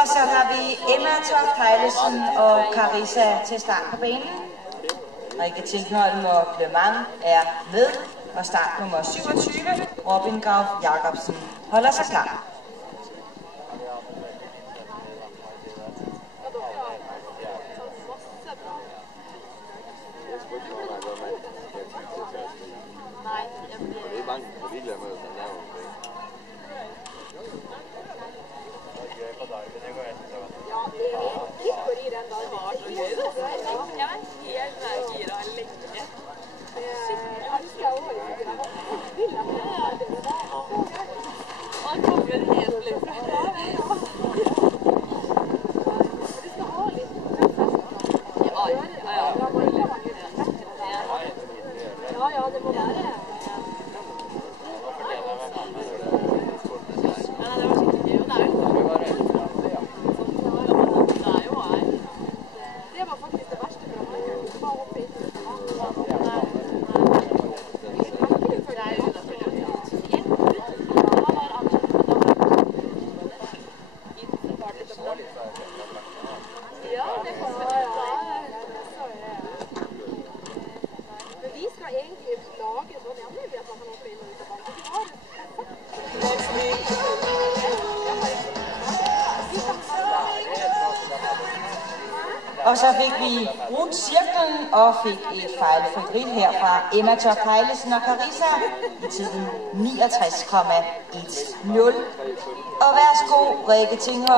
Og så har vi Emma Toft Hejlesen og Carissa til start på banen. Rikke Tingholm og Clement er med, og start nummer 27, Robin Graf Jacobsen, holder sig klar. Og så fik vi brudt cirklen og fik et fejlfrit ridt her fra Emma Toft Hejlesen og Carissa i tiden 69,10. Og værsgo, Rikke Tingholm.